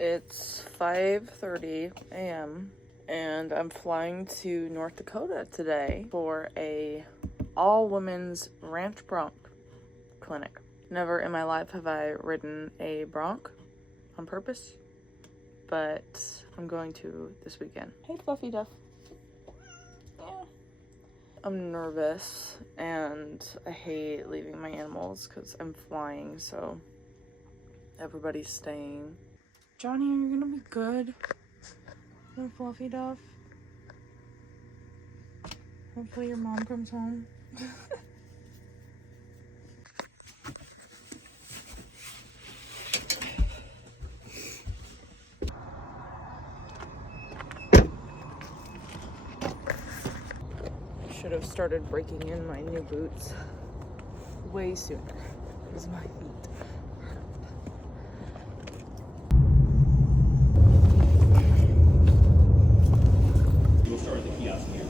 It's 5:30 a.m. and I'm flying to North Dakota today for a all-women's ranch bronc clinic. Never in my life have I ridden a bronc on purpose, but I'm going to this weekend. Hey, Fluffy Duff. Yeah. I'm nervous and I hate leaving my animals because I'm flying, so everybody's staying. Johnny, are you gonna be good? No, Fluffy Duff. Hopefully your mom comes home. Should have started breaking in my new boots way sooner because my feet hurt. We'll start at the kiosk here.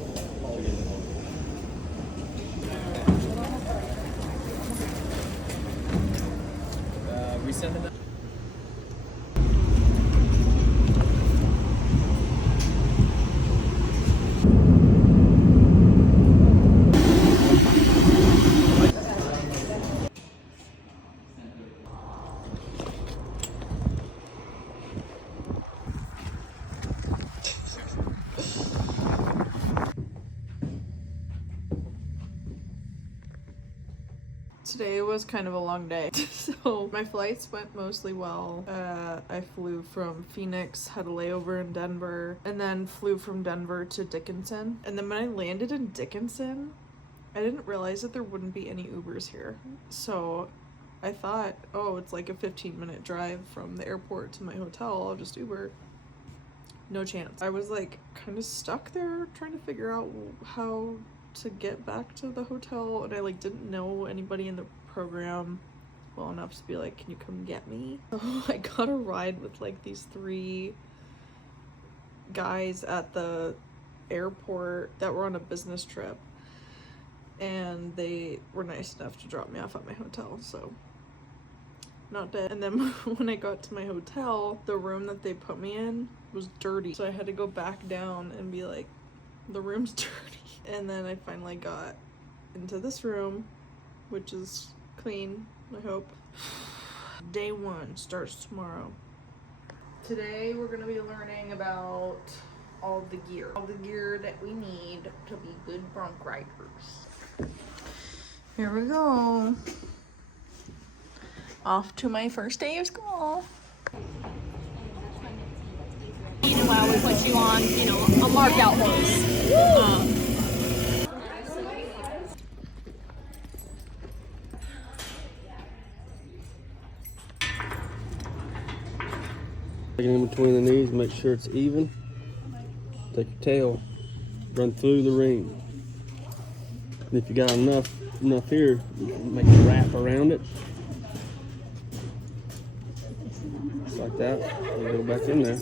Resend it. Today was kind of a long day, so my flights went mostly well. I flew from Phoenix, had a layover in Denver, and then flew from Denver to Dickinson. And then when I landed in Dickinson, I didn't realize that there wouldn't be any Ubers here. So I thought, oh, it's like a 15-minute drive from the airport to my hotel. I'll just Uber. No chance. I was like kind of stuck there trying to figure out how to get back to the hotel, and I like didn't know anybody in the program well enough to be like, can you come get me? So I got a ride with like these 3 guys at the airport that were on a business trip, and they were nice enough to drop me off at my hotel, so not dead. And then when I got to my hotel, the room that they put me in was dirty, so I had to go back down and be like, the room's dirty. And then I finally got into this room, which is clean, I hope. Day 1 starts tomorrow. Today we're gonna be learning about all the gear that we need to be good bronc riders. Here we go. Off to my first day of school. While we put you on, a mark out horse. In between the knees, make sure it's even. Take your tail, run through the ring. And if you got enough here, you can make a wrap around it. Just like that. And go back in there.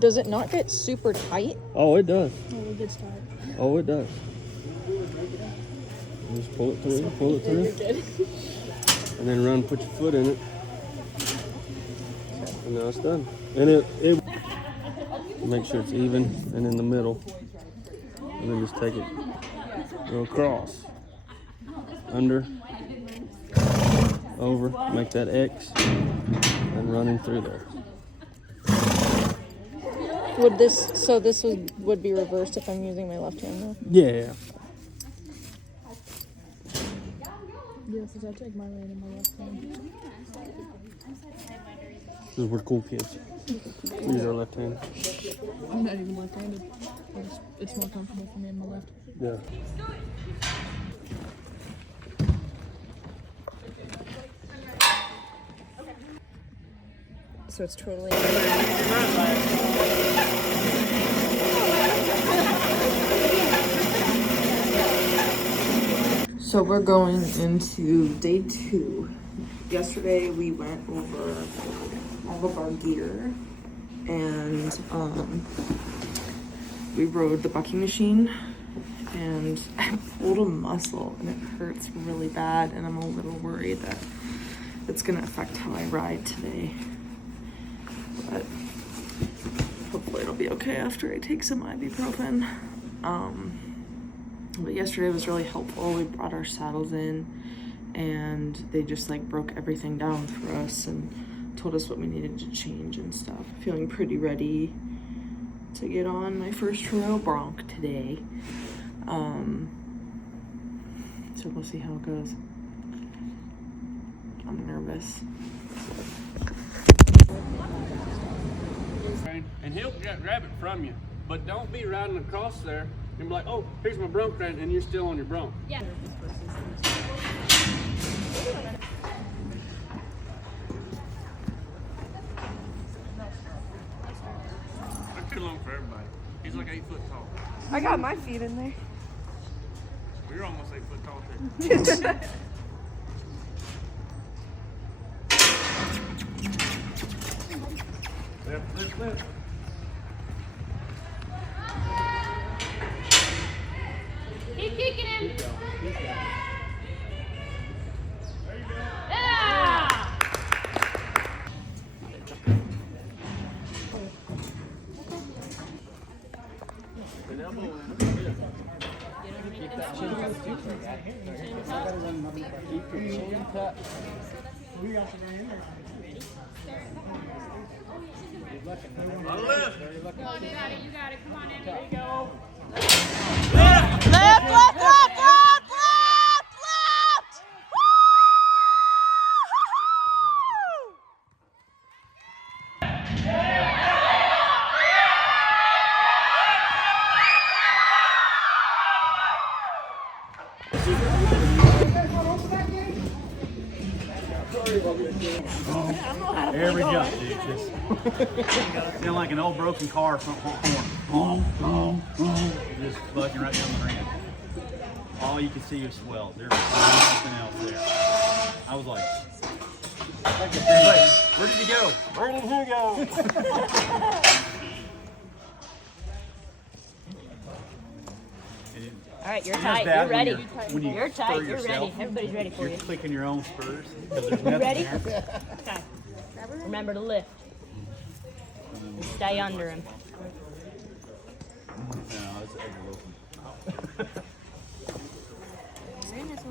Does it not get super tight? Oh, it does. Oh, it gets tight. Oh, it does. Just pull it through. And then run, put your foot in it. And now it's done. And it make sure it's even and in the middle. And then just take it, go across, under, over, make that X, and running through there. Would this would be reversed if I'm using my left hand though? Yeah. Yes, I take my right and my left hand. Because we're cool kids. We use our left hand. I'm not even left-handed. It's more comfortable for me in my left. Yeah. So it's totally. So we're going into day 2. Yesterday we went over all of our gear and we rode the bucking machine, and I pulled a muscle and it hurts really bad, and I'm a little worried that it's gonna affect how I ride today. but hopefully it'll be okay after I take some ibuprofen. But yesterday was really helpful. We brought our saddles in and they just like broke everything down for us and told us what we needed to change and stuff. Feeling pretty ready to get on my first trail bronc today. So we'll see how it goes. I'm nervous. And he'll grab it from you, but don't be riding across there and be like, oh, here's my bronc train, and you're still on your bronc. Yeah. That's too long for everybody. He's like 8 foot tall. I got my feet in there. Well, you're almost 8 foot tall too. Lift. Keep kicking him. Yeah. Come on, you got it. Come on in. There you go. Left! Every jump, dude. Just sound like an old broken car front horn. Just bucking right down the ramp. All you can see is swells. There's nothing else there. I was like, where did he go? Where did he go? All right, you're It's tight. bad You're ready. when you You're spur tight. You're yourself. ready. Everybody's ready for You're you. clicking your own spurs because there's nothing Ready? there. Okay. Remember to lift. And stay under him. No, it's overlooking.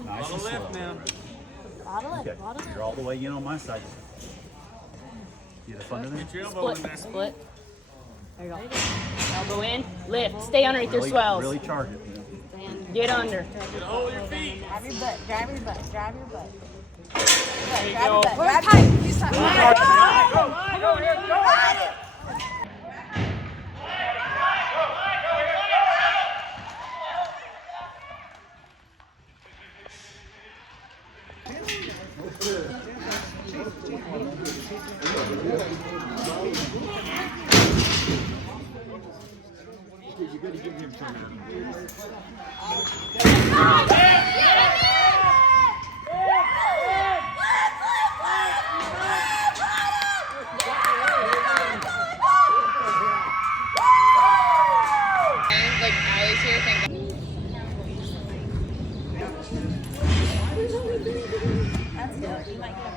Nice On and the left slow. now. Bottle Okay, it. Bottle you're all the way in on my side. Get up under there. Get your elbow in it. there. Split. There you go. Elbow in. Lift. Stay underneath your swells. Really charge it. Get under. Get a hold of your feet. Drive your butt, drive your butt, drive your butt. There you Drive go. your butt, drive your butt. He's tight. Like I was here thinking. That's good. You might get a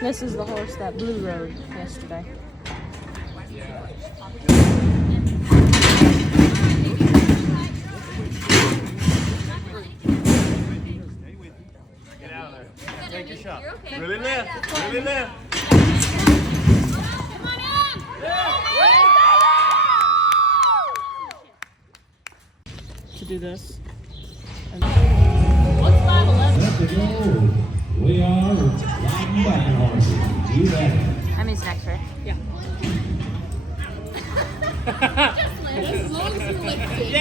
This is the horse that Blue rode yesterday. Get out of there. Take your shot. Really left. Really left. Come on in! To do this. What's 5'11"? Let it go. We are riding back horses. You bet. That means next, right? Yeah. As long as you lift it.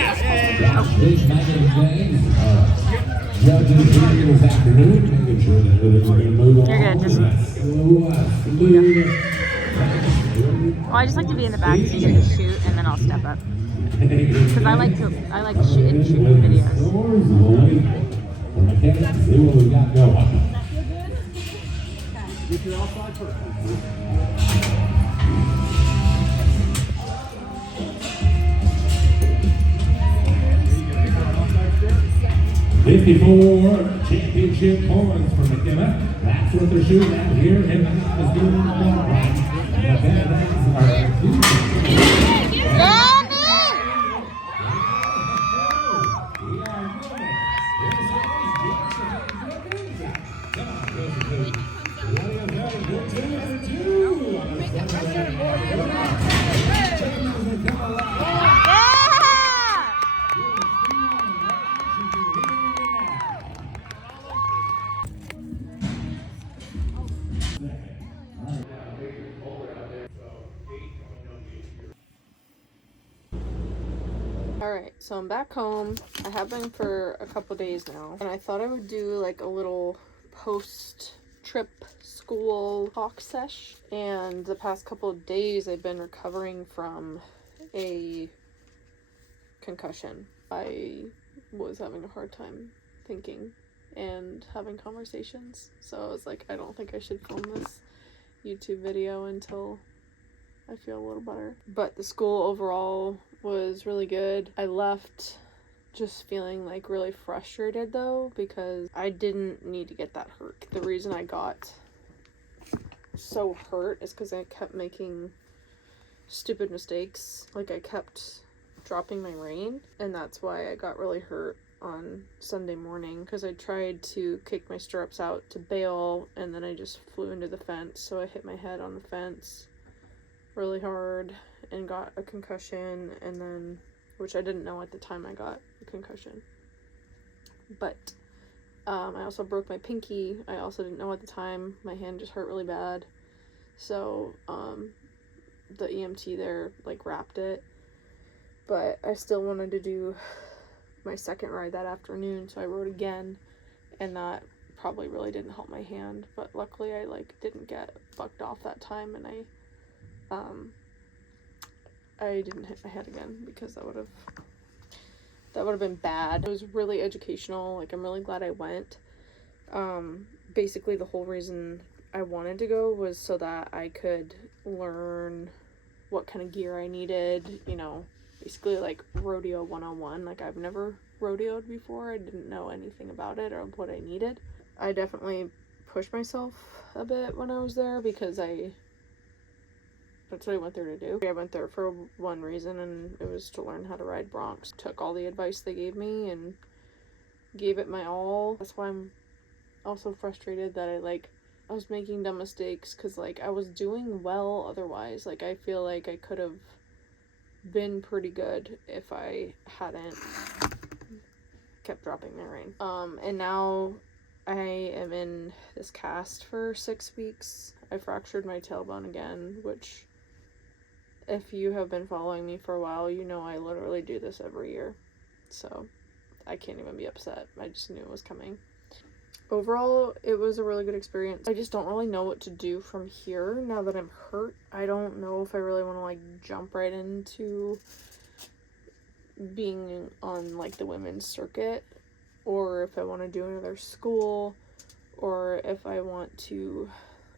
This Megan James, judges here this afternoon, making sure that we're going to move on. You're good, just- Well, I just like to be in the back so you get to shoot, and then I'll step up. Because I like shooting videos. See what we got going. Get your outside first. 54 championship points for McKenna. That's what they're shooting at here. And is doing the run. The Benedicts are Alright, so I'm back home. I have been for a couple days now, and I thought I would do like a little post-trip school talk sesh. And the past couple of days I've been recovering from a concussion. I was having a hard time thinking and having conversations, so I was like, I don't think I should film this YouTube video until I feel a little better. But the school overall was really good. I left just feeling like really frustrated though, because I didn't need to get that hurt. The reason I got so hurt is because I kept making stupid mistakes. Like I kept dropping my rein, and that's why I got really hurt on Sunday morning, because I tried to kick my stirrups out to bail, and then I just flew into the fence, so I hit my head on the fence really hard and got a concussion, and then, which I didn't know at the time I got a concussion, but I also broke my pinky. I also didn't know at the time. My hand just hurt really bad, so the EMT there like wrapped it, but I still wanted to do my second ride that afternoon, so I rode again, and that probably really didn't help my hand, but luckily I like didn't get bucked off that time, and I didn't hit my head again, because that would have been bad. It was really educational. Like, I'm really glad I went. Basically the whole reason I wanted to go was so that I could learn what kind of gear I needed, you know, basically like rodeo 101. Like, I've never rodeoed before. I didn't know anything about it or what I needed. I definitely pushed myself a bit when I was there, because that's what I went there to do. I went there for one reason, and it was to learn how to ride broncs. Took all the advice they gave me and gave it my all. That's why I'm also frustrated that I was making dumb mistakes, because like I was doing well otherwise. Like, I feel like I could have been pretty good if I hadn't kept dropping my rein. And now I am in this cast for 6 weeks. I fractured my tailbone again, which, if you have been following me for a while, you know I literally do this every year. So I can't even be upset. I just knew it was coming. Overall, it was a really good experience. I just don't really know what to do from here now that I'm hurt. I don't know if I really want to like jump right into being on like the women's circuit, or if I want to do another school, or if I want to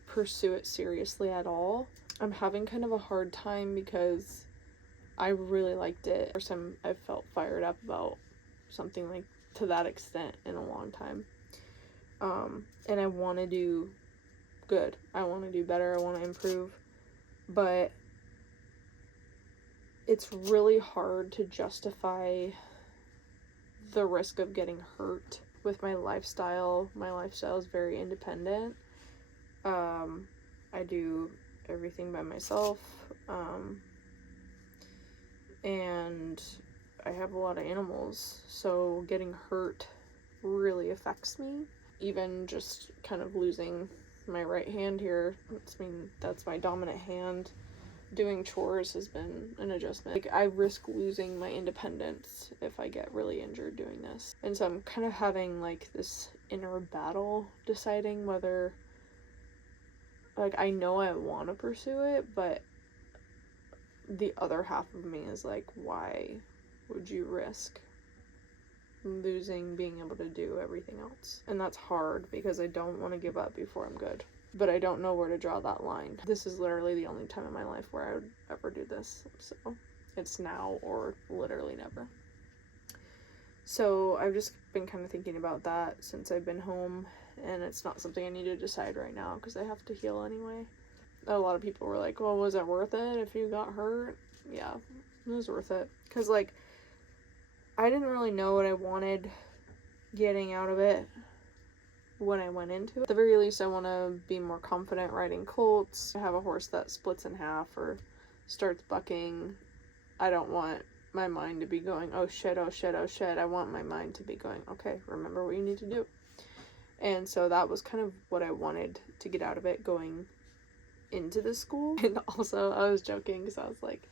pursue it seriously at all. I'm having kind of a hard time because I really liked it. First time I felt fired up about something like to that extent in a long time. And I want to do good. I want to do better. I want to improve. But it's really hard to justify the risk of getting hurt with my lifestyle. My lifestyle is very independent. I do everything by myself, and I have a lot of animals, so getting hurt really affects me. Even just kind of losing my right hand here, that's my dominant hand. Doing chores has been an adjustment. Like, I risk losing my independence if I get really injured doing this. And so I'm kind of having like this inner battle deciding whether, like, I know I want to pursue it, but the other half of me is like, why would you risk losing being able to do everything else? And that's hard, because I don't want to give up before I'm good, but I don't know where to draw that line. This is literally the only time in my life where I would ever do this, so it's now or literally never. So I've just been kind of thinking about that since I've been home, and it's not something I need to decide right now because I have to heal anyway. A lot of people were like, well, was it worth it if you got hurt? Yeah, it was worth it. Because, like, I didn't really know what I wanted getting out of it when I went into it. At the very least, I want to be more confident riding colts. I have a horse that splits in half or starts bucking. I don't want my mind to be going, oh shit, oh shit, oh shit. I want my mind to be going, okay, remember what you need to do. And so that was kind of what I wanted to get out of it going into the school. And also I was joking because I was like,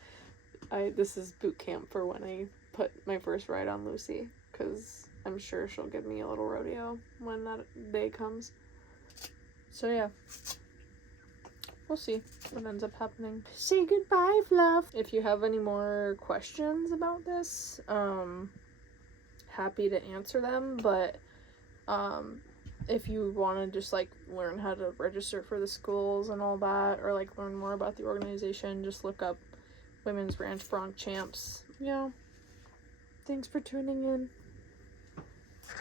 this is boot camp for when I put my first ride on Lucy, because I'm sure she'll give me a little rodeo when that day comes. So yeah, we'll see what ends up happening. Say goodbye, Fluff. If you have any more questions about this, happy to answer them, but if you want to just like learn how to register for the schools and all that, or like learn more about the organization, just look up Women's Ranch Bronc Champs. Yeah. Thanks for tuning in.